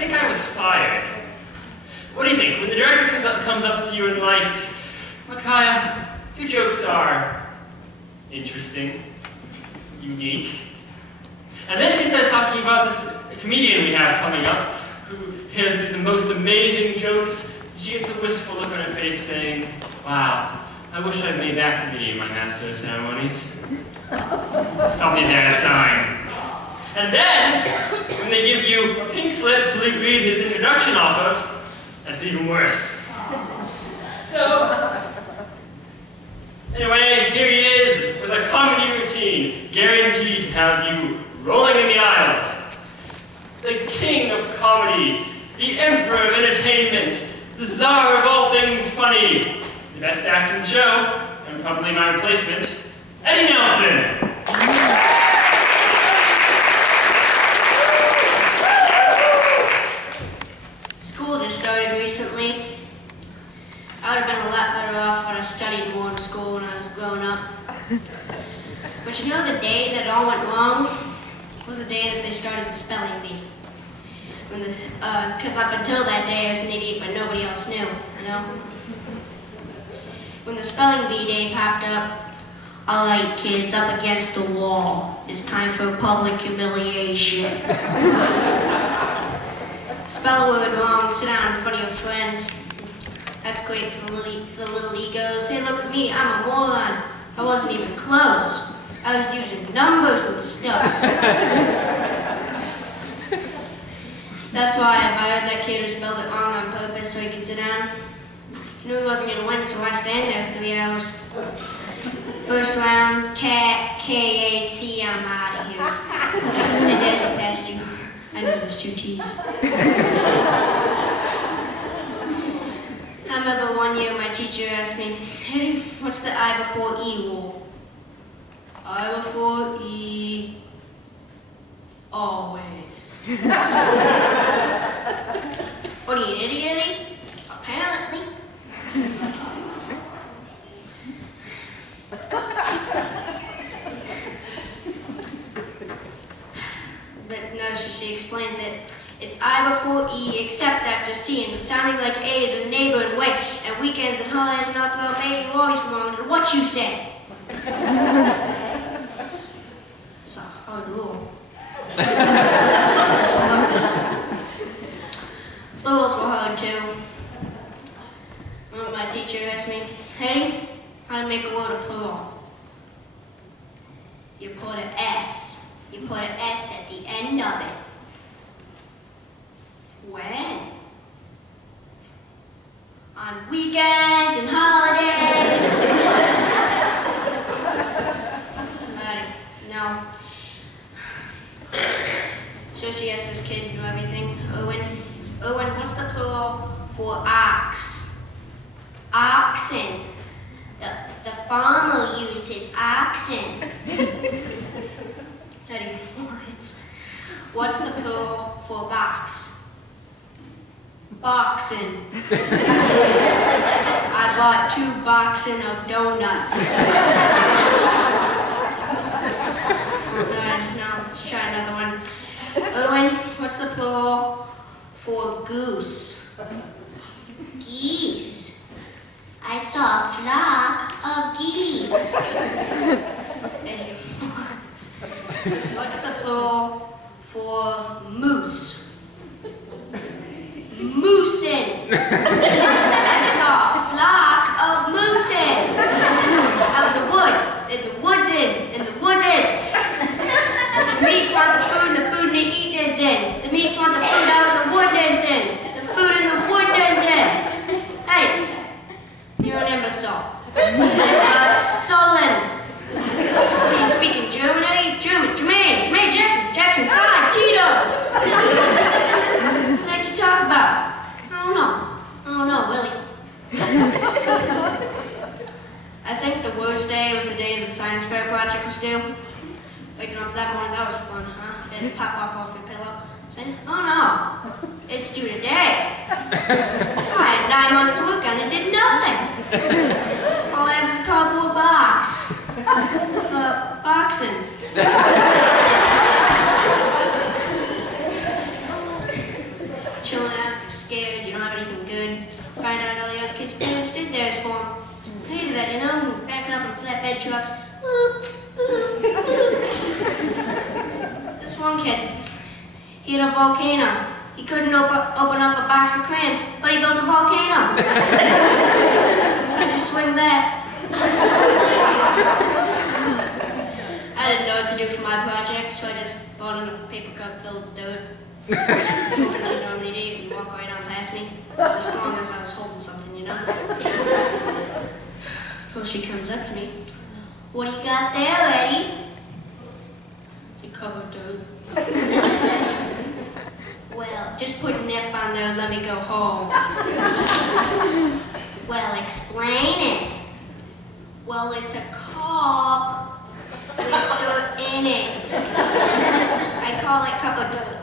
think I was fired. What do you think? When the director comes up to you and like, Micaiah, your jokes are interesting, unique. And then she starts talking about this comedian we have coming up who has these most amazing jokes. She gets a wistful look on her face saying, wow, I wish I'd made that comedian my master of ceremonies. Probably a bad sign. And then, when they give you a pink slip to read his introduction off of, that's even worse. So, anyway, here he is with a comedy routine, guaranteed to have you rolling in the aisles. The king of comedy, the emperor of entertainment, the czar of all things funny, the best actor in the show, and probably my replacement, Eddie Nelson. School just started recently. I would have been a lot better off when I studied more in school when I was growing up. But you know the day that it all went wrong was the day that they started the spelling bee. Because up until that day I was an idiot, but nobody else knew, you know? When the spelling bee day popped up, all right, kids, up against the wall. It's time for public humiliation. Spell a word wrong, sit down in front of your friends. That's great for the little egos. Hey, look at me, I'm a moron. I wasn't even close. I was using numbers and stuff. That's why I admired that kid who spelled it wrong on purpose so he could sit down. He knew he wasn't going to win, so I stand there for 3 hours. First round, cat, K-A-T, I'm out of here. And there's it past you. I knew there was 2 T's. I remember one year my teacher asked me, hey, what's the I before E rule? I before E, always. What are you, an idiot? Apparently. But no, she explains it. It's I before E, except after C, and sounding like A is a neighbor and way, and weekends and holidays and all throughout May, you always belong to what you say. It's a hard rule. Plurals were hard too. My teacher asked me, hey, how to make a word a plural? You put an S. You put an S at the end of it. When? On weekends and holidays. No. So she asked this kid who knew everything, Owen, what's the plural for ox? Oxen. The farmer used his oxen. Eddie, what's the plural for box? Boxen. I bought 2 boxen of donuts. Now let's try another one. Owen, what's the plural for goose? Geese. I saw a flock of geese. Eddie, what's the plural for moose? Moosin. I saw a flock of moosin. Out in the woods. In the woods in. The meese want the food in the eating in. The meese want the food out in the woodlands in. The food in the woodlands in. Hey, you're an imbecile. Sullen. Are you speaking German, Eddie? Jermaine Jackson 5, Tito. What the heck you talk about? I don't know, Willie. I think the worst day was the day the science fair project was due. Waking up that morning, that was fun, huh? It'd pop up off your pillow, saying, oh no, it's due today. I had 9 months to work on it, did nothing. All I had was a cardboard box. Boxing. head trucks. Boop, boop, boop. This one kid, he had a volcano. He couldn't open up a box of crayons, but he built a volcano. I just swing that. I didn't know what to do for my project, so I just bought a paper cup filled with dirt. Hoping she'd normally do and walk right on past me, as long as I was holding something, you know? Well, she comes up to me. What do you got there, Eddie? It's a cover of dirt. Well, just put an F on there and let me go home. Well, explain it. Well, it's a cup with dirt in it. I call it cup of dirt.